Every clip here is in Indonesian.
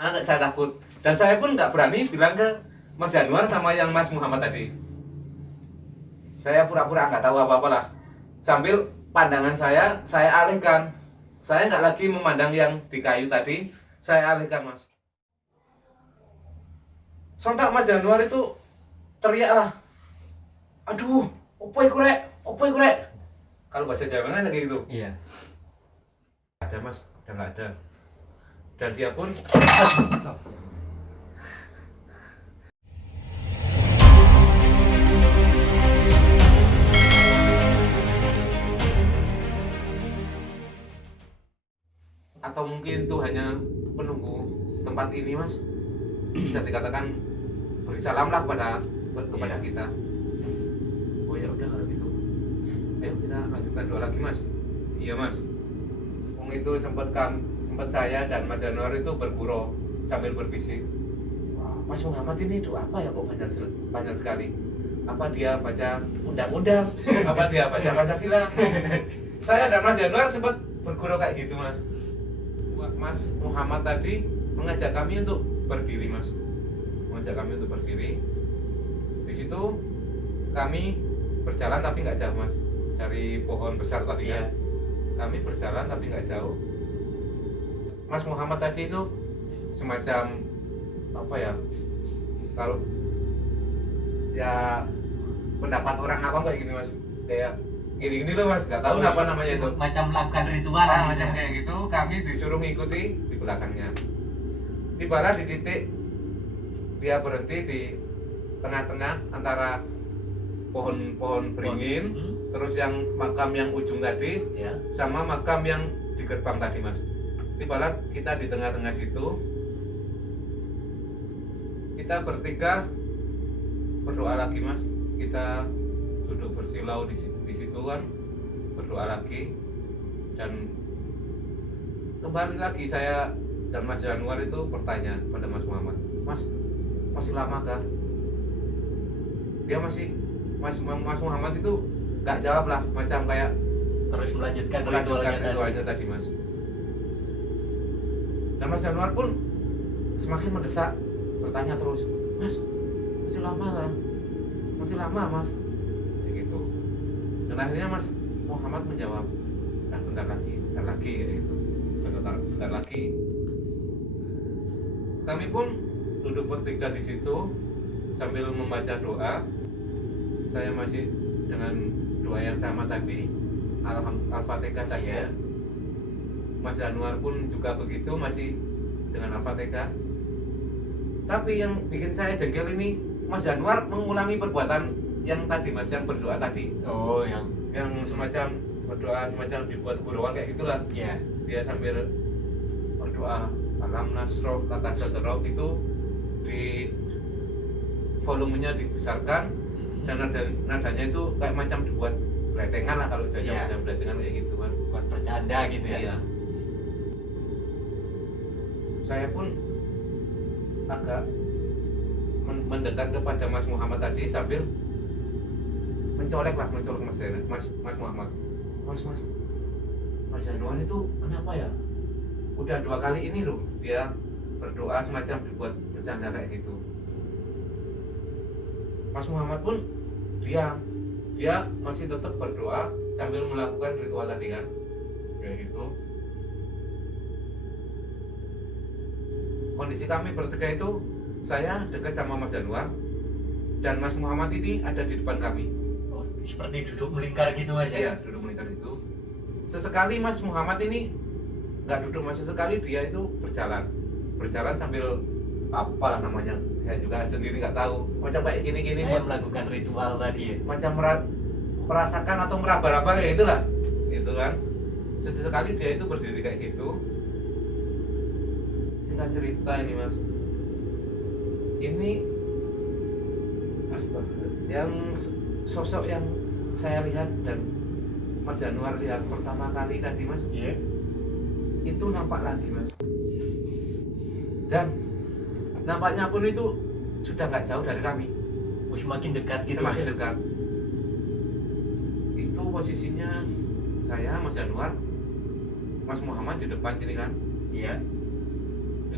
Saya takut. Dan saya pun nggak berani bilang ke Mas Januar sama yang Mas Muhammad tadi. Saya pura-pura nggak tahu apa-apa lah. Sambil pandangan saya alihkan. Saya nggak lagi memandang yang di kayu tadi, saya alihkan, Mas. Sontak Mas Januar itu teriak lah. Aduh, opo iku rek? Opo iku rek? Kalau bahasa Jawa kan kayak gitu. Iya. Ada, Mas, udah nggak ada. Dan dia pun atau mungkin itu hanya penunggu tempat ini, Mas, bisa dikatakan beri salam lah kepada kita. Oh ya udah kalau gitu, ayo kita lanjutkan doa lagi, Mas. Iya, Mas. Itu sempat saya dan Mas Januar itu bergurau sambil berbisik. Wah, Mas Muhammad ini doa apa ya kok banyak sekali? Apa dia baca undang-undang? Apa dia baca Pancasila? Saya dan Mas Januar sempat bergurau kayak gitu, Mas. Mas Muhammad tadi mengajak kami untuk berdiri, Mas. Mengajak kami untuk berdiri. Di situ kami berjalan tapi nggak jauh, Mas. Cari pohon besar tadi kan. Kami berjalan tapi nggak jauh. Mas Muhammad tadi itu semacam apa ya? Kalau ya pendapat orang awam kayak gini, Mas. Kayak gini-gini loh, Mas. Nggak tahu apa namanya itu. Macam melakukan ritual gitu. Macam kayak gitu. Kami disuruh ngikuti di belakangnya. Tibalah di titik dia berhenti di tengah-tengah antara pohon-pohon beringin, terus yang makam yang ujung tadi, ya, sama makam yang di gerbang tadi, Mas. Tibalah kita di tengah-tengah situ. Kita bertiga berdoa lagi, Mas. Kita duduk bersilau di situ kan, berdoa lagi. Dan kembali lagi saya dan Mas Januar itu bertanya pada Mas Muhammad, Mas, masih lama kah? Dia masih Mas Muhammad itu nggak jawab lah, macam kayak terus melanjutkan ritualnya tadi, Mas. Dan Mas Januar pun semakin mendesak, bertanya terus, Mas, masih lama lah, masih lama, Mas, kayak gitu. Dan akhirnya Mas Muhammad menjawab, bentar lagi kayak gitu, bentar lagi. Kami pun duduk bertiga di situ sambil membaca doa. Saya masih dengan doa yang sama tadi, Al-Fatihah tadi ya. Mas Januar pun juga begitu, masih dengan Al-Fatihah. Tapi yang bikin saya jengkel ini, Mas Januar mengulangi perbuatan yang tadi, Mas, yang berdoa tadi. Oh, yang semacam berdoa semacam dibuat gurauan kayak gitulah. Iya. Dia sambil berdoa Alam Nasroh Laka Sadroh itu di volumenya dibesarkan dan nadanya itu kayak macam dibuat bletengan lah, kalau saya macam bletengan kayak gitu kan, buat bercanda gitu ya. Iya. Saya pun agak mendekat kepada Mas Muhammad tadi sambil mencolek Mas Muhammad. Mas Januar itu kenapa ya? Udah 2 kali ini loh dia berdoa semacam dibuat bercanda kayak gitu. Mas Muhammad pun dia masih tetap berdoa sambil melakukan ritual tadi kan, kayak gitu. Kondisi kami bertiga itu, saya dekat sama Mas Januar dan Mas Muhammad ini ada di depan kami. Oh, seperti duduk melingkar gitu, Mas. Iya, duduk melingkar itu. Sesekali Mas Muhammad ini nggak duduk, Mas, sesekali dia itu berjalan sambil apalah namanya, saya juga sendiri nggak tahu, macam kayak gini melakukan ritual tadi ya, macam merasakan atau meraba-raba kayak gitulah, gitu kan. Sesekali dia itu berdiri kayak gitu. Singkat cerita ini, Mas, ini astaga, yang sosok yang saya lihat dan Mas Januar lihat pertama kali tadi, Mas, itu nampak lagi, Mas, dan nampaknya pun itu sudah nggak jauh dari kami. Semakin dekat gitu. Semakin dekat. Itu posisinya saya, Mas Januar, Mas Muhammad di depan sini kan. Iya.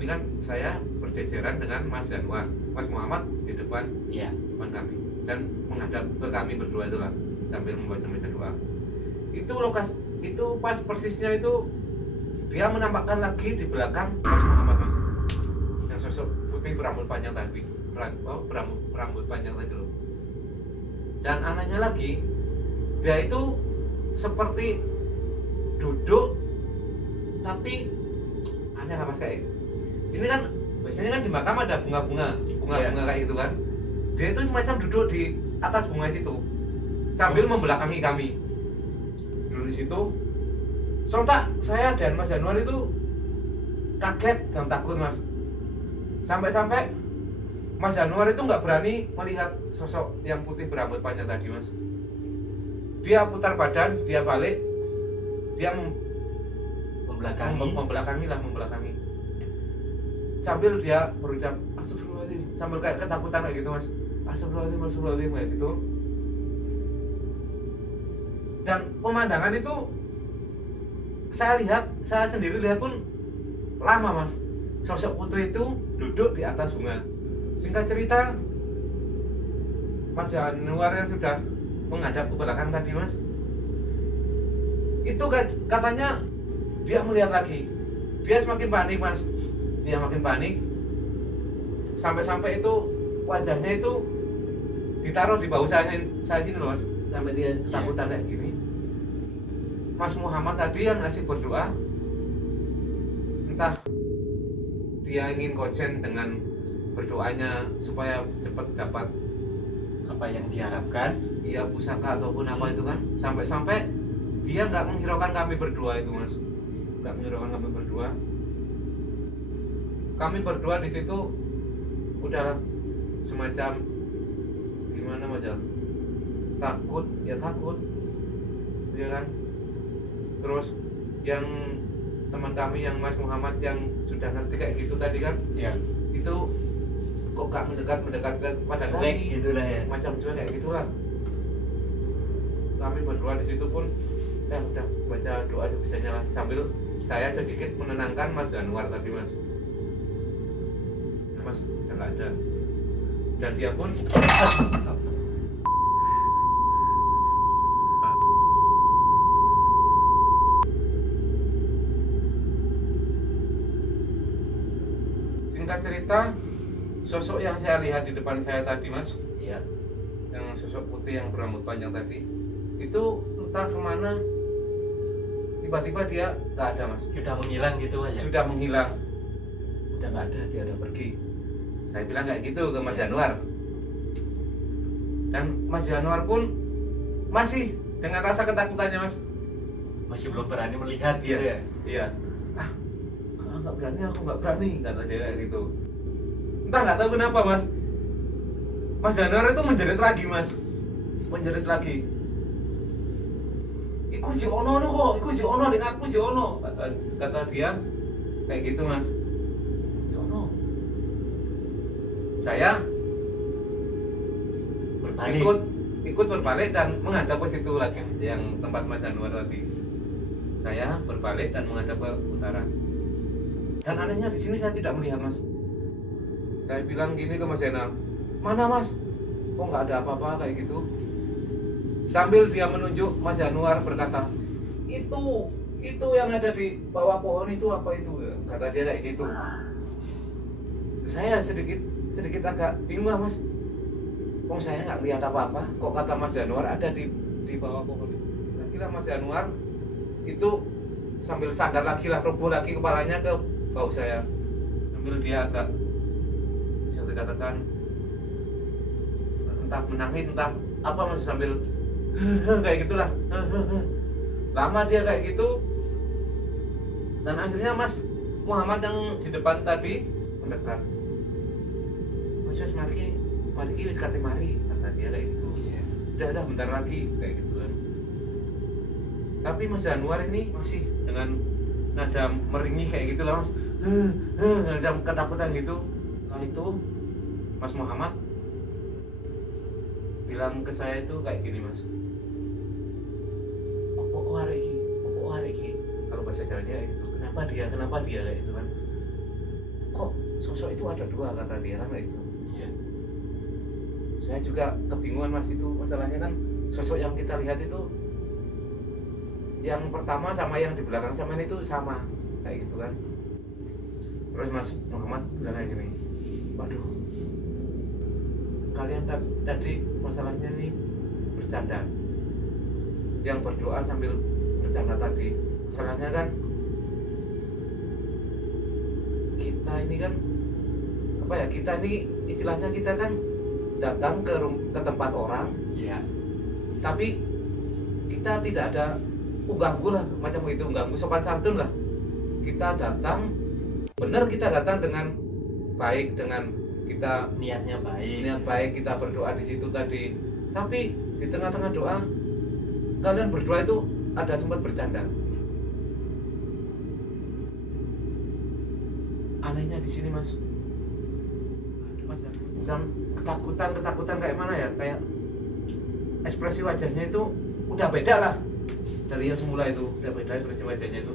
ini kan saya berjejeran dengan Mas Januar, Mas Muhammad di depan Iya. kami dan menghadap ke kami berdua itulah sambil membaca doa. Itu lokasi itu pas persisnya itu dia menampakkan lagi di belakang Mas Muhammad mas, yang sosok putih berambut panjang tadi, berambut panjang tadi loh. Dan anehnya lagi dia itu seperti duduk tapi aneh lah mas, kayak ini kan biasanya kan di makam ada bunga kayak gitu kan. Dia itu semacam duduk di atas bunga situ sambil membelakangi kami. Duduk di situ. Sontak saya dan Mas Januar itu kaget dan takut mas. Sampai-sampai Mas Januar itu nggak berani melihat sosok yang putih berambut panjang tadi mas. Dia putar badan, dia balik, dia membelakangi. Sambil dia berucap astagfirullahaladzim, sambil kayak ketakutan kayak gitu mas. Astagfirullahaladzim kayak gitu. Dan pemandangan itu saya sendiri lihat pun lama mas. Sosok putri itu duduk di atas bunga. Singkat cerita, Mas Januar yang sudah menghadap ke belakang tadi mas, itu katanya dia melihat lagi. Dia semakin panik mas. Dia makin panik. Sampai-sampai itu wajahnya itu ditaruh di bahu saya sini loh mas. Sampai dia ketakutan kayak gini. Mas Muhammad tadi yang ngasih berdoa, entah dia ingin konsen dengan berdoanya supaya cepat dapat Apa yang diharapkan? ya pusaka ataupun apa itu kan, sampai-sampai dia nggak menghiraukan kami berdua itu mas, nggak menghiraukan kami berdua. Kami berdua di situ udahlah semacam gimana mas ya, takut ya kan. Terus yang teman kami yang Mas Muhammad yang sudah ngerti kayak gitu tadi kan, Iya. itu kok gak mendekat pada Cuek kami, gitu lah ya. macam cuek kayak gitulah. Kami berdua di situ pun udah baca doa sebisanya lah, sambil saya sedikit menenangkan Mas Januar tadi mas. Mas udah nggak ada, dan dia pun singkat cerita, sosok yang saya lihat di depan saya tadi mas, Iya. yang sosok putih yang berambut panjang tadi, itu entah kemana tiba-tiba dia nggak ada mas. Sudah menghilang gitu aja. Sudah menghilang, udah nggak ada, dia udah pergi. Saya bilang kayak gitu ke Mas Januar, dan Mas Januar pun masih dengan rasa ketakutannya mas. Masih belum berani melihat gitu ya. Iya. Nggak berani, aku nggak berani, kata dia kayak gitu. Entah nggak tahu kenapa mas. Mas Januar itu menjerit lagi mas, menjerit lagi. Iku si ono kok, iku si ono denganku si ono, kata dia kayak gitu mas. Si ono. Saya Berbalik. ikut berbalik dan menghadap ke situ lagi, yang tempat Mas Januar tadi. Saya berbalik dan menghadap ke utara. Dan anehnya di sini saya tidak melihat mas. Saya bilang gini ke Mas Zainal, mana mas? Kok nggak ada apa-apa kayak gitu? Sambil dia menunjuk, Mas Januar berkata, itu yang ada di bawah pohon itu apa itu? Kata dia kayak gitu. Saya sedikit agak bingung lah mas. Kok saya nggak lihat apa-apa? Kok kata Mas Januar ada di bawah pohon itu? Kira Mas Januar itu sambil sadar lagi lah, roboh lagi kepalanya ke bahu saya, sambil dia agak bisa dikatakan entah menangis entah apa masih sambil kayak gitulah. Lama dia kayak gitu, dan akhirnya Mas Muhammad yang di depan tadi mendekat. Mas mari wis kate mari, kata dia kayak gitu. Udah bentar lagi kayak gitu kan. Tapi Mas Januar ini masih dengan nada meringih kayak gitu lah mas, nada ketakutan gitu. Setelah itu Mas Muhammad bilang ke saya itu kayak gini mas, opo arek iki, kalau bahasa Jawanya kayak gitu. Kenapa dia kayak gitu kan? kok sosok itu ada dua, kata dia kan kayak gitu. Iya. Saya juga kebingungan mas, itu masalahnya kan sosok yang kita lihat itu yang pertama sama yang di belakang sama ini itu sama kayak gitu kan. Terus Mas Muhammad bilang kayak gini, waduh kalian tadi masalahnya nih bercanda, yang berdoa sambil bercanda tadi masalahnya kan kita ini kan apa ya, kita ini istilahnya kita kan datang ke tempat orang, Iya. tapi kita tidak ada unggah-ungguh lah, macam begitu, unggah-ungguh sopan santun lah. Kita datang, benar kita datang dengan baik, dengan kita Niatnya baik. niat baik, kita berdoa di situ tadi. Tapi di tengah-tengah doa, kalian berdoa itu ada sempat bercanda. Anehnya di sini mas, aduh mas, macam ketakutan kayak mana ya, kayak ekspresi wajahnya itu udah beda lah dari yang semula itu, udah beda ekspresi wajahnya itu.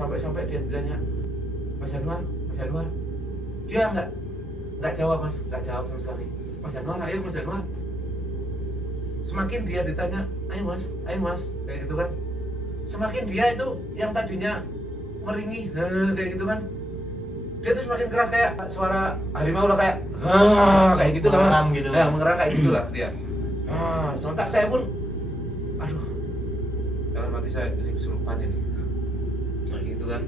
Sampai dia ditanya, Mas Januar, dia nggak jawab mas, nggak jawab sama sekali. Mas Januar, ayo Mas Januar. Semakin dia ditanya, ayo mas, kayak gitu kan. Semakin dia itu yang tadinya meringih, kayak gitu kan, dia tuh semakin keras kayak suara harimau lah, kayak gitu lah mas. Mengerang gitu. Ya, mengerang kayak gitulah dia. Sontak saya pun, aduh, dalam hati saya ini kesurupan ini, kayak gitu kan.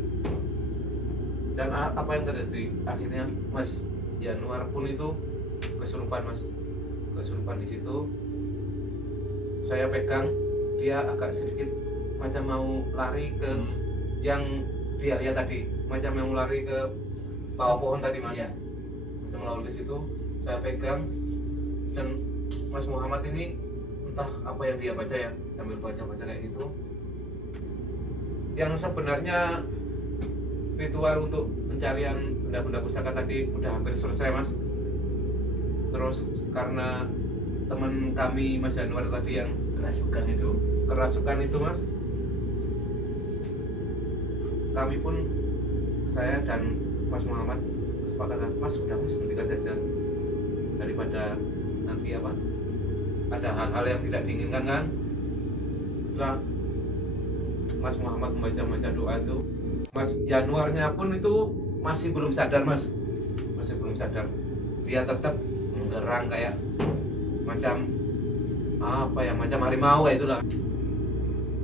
Dan apa yang terjadi akhirnya Mas Januar pun itu kesurupan mas, kesurupan di situ. Saya pegang dia agak sedikit macam mau lari ke yang dia lihat tadi, macam yang mau lari ke bawah pohon tadi mas. Iya. Macam lalu ke situ, saya pegang, dan Mas Muhammad ini entah apa yang dia baca ya, sambil baca kayak gitu. Yang sebenarnya ritual untuk pencarian benda-benda pusaka tadi udah hampir selesai mas. Terus karena teman kami Mas Januar tadi yang kerasukan itu mas, kami pun, saya dan Mas Muhammad sepakat, mas udah mas, hentikan saja daripada nanti apa, ada hal-hal yang tidak diinginkan kan. Setelah Mas Muhammad membaca doa itu, Mas Januarnya pun itu masih belum sadar mas, masih belum sadar. Dia tetap menggerang kayak macam apa ya, macam harimau kayak itulah.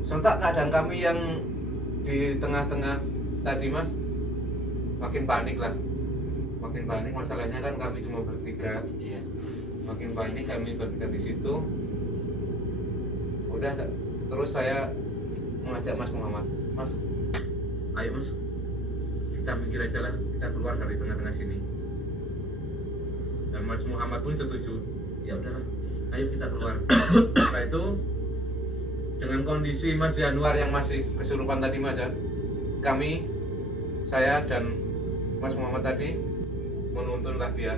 Sontak keadaan kami yang di tengah-tengah tadi mas makin panik lah, makin panik. Masalahnya kan kami cuma bertiga. Iya. Makin panik kami bertiga di situ. Udah, terus saya mengajak Mas Muhammad, mas, ayo mas, kita mikir aja lah, kita keluar dari tengah-tengah sini. Dan Mas Muhammad pun setuju, ya udahlah, ayo kita keluar. Setelah itu dengan kondisi Mas Januar yang masih kesurupan tadi mas ya, kami, saya dan Mas Muhammad tadi menuntunlah dia,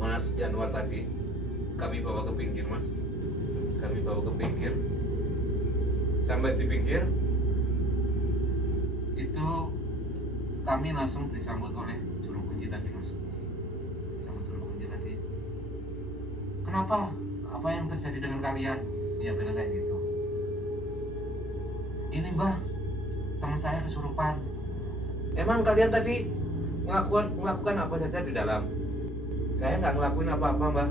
Mas Januar tadi. Kami bawa ke pinggir mas, kami bawa ke pinggir. Sampai di pinggir itu kami langsung disambut oleh juru kunci tadi mas. Disambut juru kunci tadi. Kenapa? Apa yang terjadi dengan kalian? Dia bilang kayak gitu. Ini mbah, teman saya kesurupan. Emang kalian tadi melakukan apa saja di dalam? Saya nggak ngelakuin apa-apa mbah.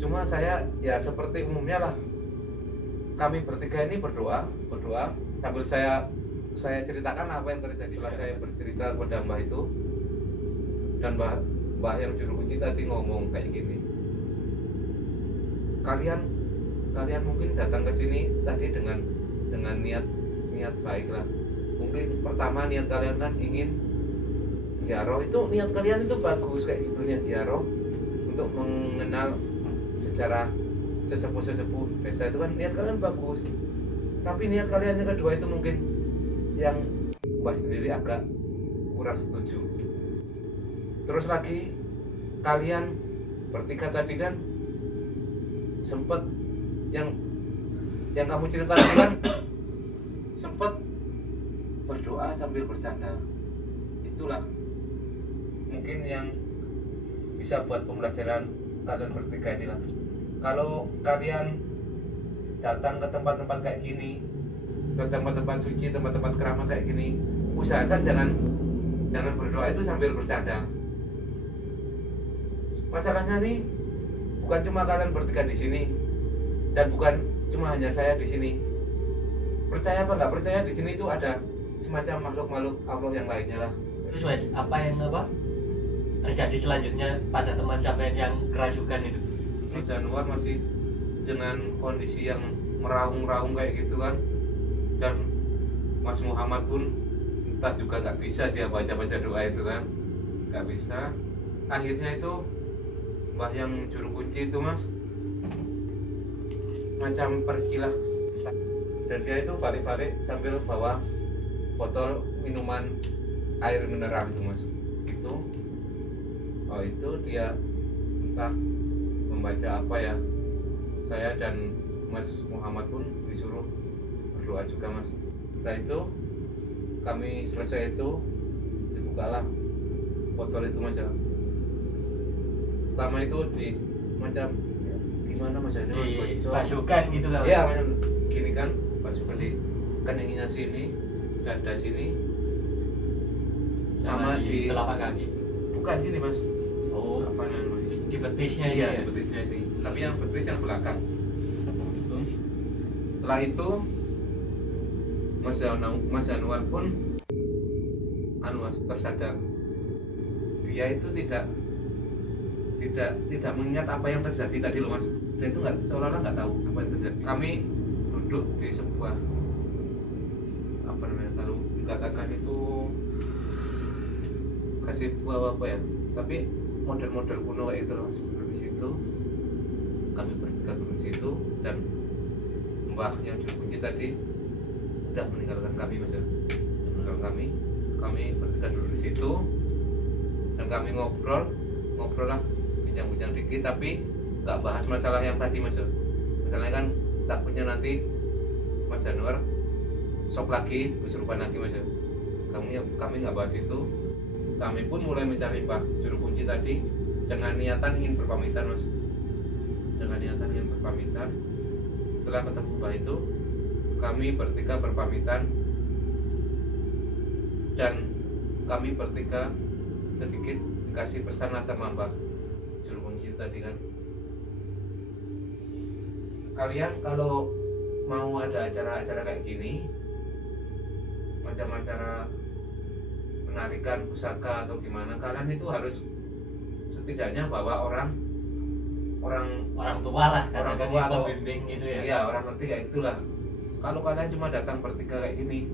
Cuma saya ya seperti umumnya lah. Kami bertiga ini berdoa sambil saya ceritakan apa yang terjadi. Setelah saya bercerita kepada mbah itu, dan mbah yang juru kunci tadi ngomong kayak gini, kalian mungkin datang ke sini tadi dengan niat baik lah. Mungkin pertama niat kalian kan ingin ziarah, itu niat kalian itu bagus kayak gitu, niat ziarah untuk mengenal sejarah sesepuh desa itu kan niat kalian bagus. Tapi niat kalian yang kedua itu mungkin yang mbah sendiri agak kurang setuju. Terus lagi kalian bertiga tadi kan sempet yang kamu ceritakan kan sempet berdoa sambil bercanda. Itulah mungkin yang bisa buat pembelajaran kalian bertiga inilah. Kalau kalian datang ke tempat-tempat kayak gini, ke tempat-tempat suci, tempat-tempat keramat kayak gini, usahakan jangan berdoa itu sambil bercanda. Masalahnya nih bukan cuma kalian bertiga di sini, dan bukan cuma hanya saya di sini. Percaya apa nggak percaya, di sini itu ada semacam makhluk-makhluk Allah yang lainnya lah. Terus Mas, apa yang terjadi selanjutnya pada teman sampean yang kerasukan itu? Mas Januar masih dengan kondisi yang meraung-raung kayak gitu kan, dan Mas Muhammad pun entah juga nggak bisa dia baca-baca doa itu kan, nggak bisa. Akhirnya itu Mbah yang juru kunci itu Mas macam pergilah, dan dia itu balik-balik sambil bawa botol minuman air mineral itu Mas. Itu dia entah membaca apa ya. Saya dan Mas Muhammad pun disuruh berdoa juga Mas. Setelah itu kami selesai itu dibukalah botol itu Mas ya. Pertama itu di macam ya, gimana Mas ya, dibasukan gitu kan? Iya macam gini kan, basukan di keningnya sini, dada sini, sama di telapak kaki. Bukan sini Mas. Oh, Apa namanya? di betisnya Iya, ini ya? di betisnya itu. Tapi yang betis yang belakang. Gitu. Setelah itu Mas Januar pun Mas tersadar. Dia itu tidak mengingat apa yang terjadi tadi loh Mas. Dia itu nggak, seolah-olah nggak tahu apa yang terjadi. Kami duduk di sebuah apa namanya, kalau dikatakan itu kasih buah apa ya, tapi model-model kuno kayak itu loh Mas. Di situ kami bertiga duduk di situ, dan Mbah yang juru kunci tadi udah meninggalkan kami Mas ya. Meninggalkan kami bertiga duduk di situ, dan kami ngobrol lah, bincang-bincang dikit, tapi nggak bahas masalah yang tadi Mas. Masalahnya kan takutnya nanti Mas Januar sok lagi, kesurupan lagi Mas. Kami nggak bahas itu. Kami pun mulai mencari Mbah juru kunci tadi dengan niatan ingin berpamitan Mas. Dengan niatan ingin berpamitan. Setelah ketemu Mbah itu, kami bertiga berpamitan, dan kami bertiga sedikit dikasih pesan lah sama Mbah juru kunci tadi kan. Kalian kalau mau ada acara-acara kayak gini, macam acara penarikan pusaka atau gimana, kalian itu harus setidaknya bawa orang tua lah, orang katakan tua yang atau pembimbing gitu ya? Iya, orang ngerti kayak itulah. Kalau kalian cuma datang bertiga kayak gini,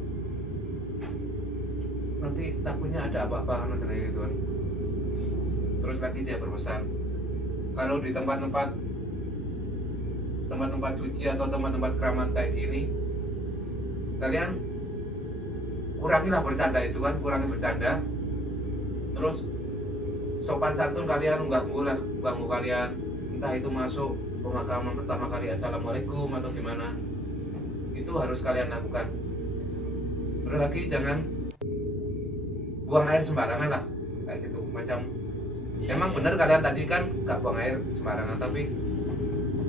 nanti takutnya ada apa-apa kan gitu kan. Terus lagi dia berpesan, kalau di tempat-tempat suci atau tempat-tempat keramat kayak gini, kalian kurangilah bercanda itu kan, kurangi bercanda. Terus sopan santun kalian ganggu kalian, entah itu masuk pemakaman pertama kali assalamualaikum atau gimana, itu harus kalian lakukan. Terus lagi jangan buang air sembarangan lah kayak gitu. Macam emang bener kalian tadi kan gak buang air sembarangan, tapi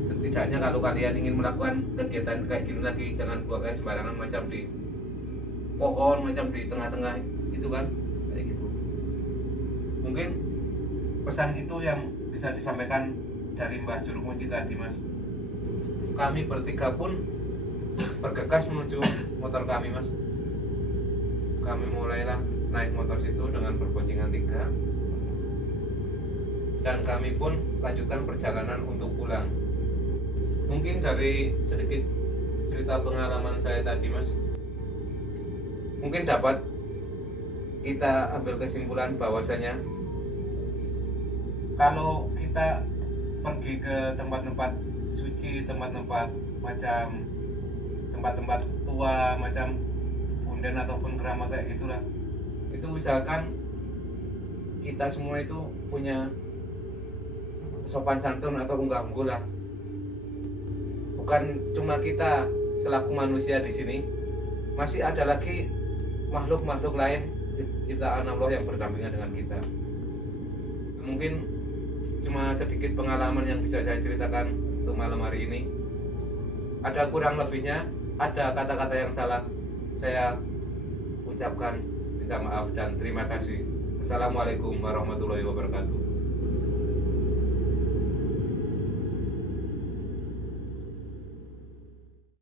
setidaknya kalau kalian ingin melakukan kegiatan kayak gini lagi, jangan buang air sembarangan macam di pohon, macam di tengah-tengah itu kan, kayak gitu. Mungkin pesan itu yang bisa disampaikan dari Mbah juru kunci tadi Mas. Kami bertiga pun bergegas menuju motor kami Mas. Kami mulailah naik motor situ dengan berboncengan 3, dan kami pun lanjutkan perjalanan untuk pulang. Mungkin dari sedikit cerita pengalaman saya tadi Mas, mungkin dapat kita ambil kesimpulan bahwasanya kalau kita pergi ke tempat-tempat suci, tempat-tempat macam tempat-tempat tua macam punden ataupun keramat kayak gitulah, itu usahakan kita semua itu punya sopan santun atau unggah-ungguh lah. Bukan cuma kita selaku manusia di sini, masih ada lagi makhluk-makhluk lain ciptaan Allah yang berdampingan dengan kita. Mungkin cuma sedikit pengalaman yang bisa saya ceritakan untuk malam hari ini. Ada kurang lebihnya, ada kata-kata yang salah, saya ucapkan minta maaf dan terima kasih. Assalamualaikum warahmatullahi wabarakatuh.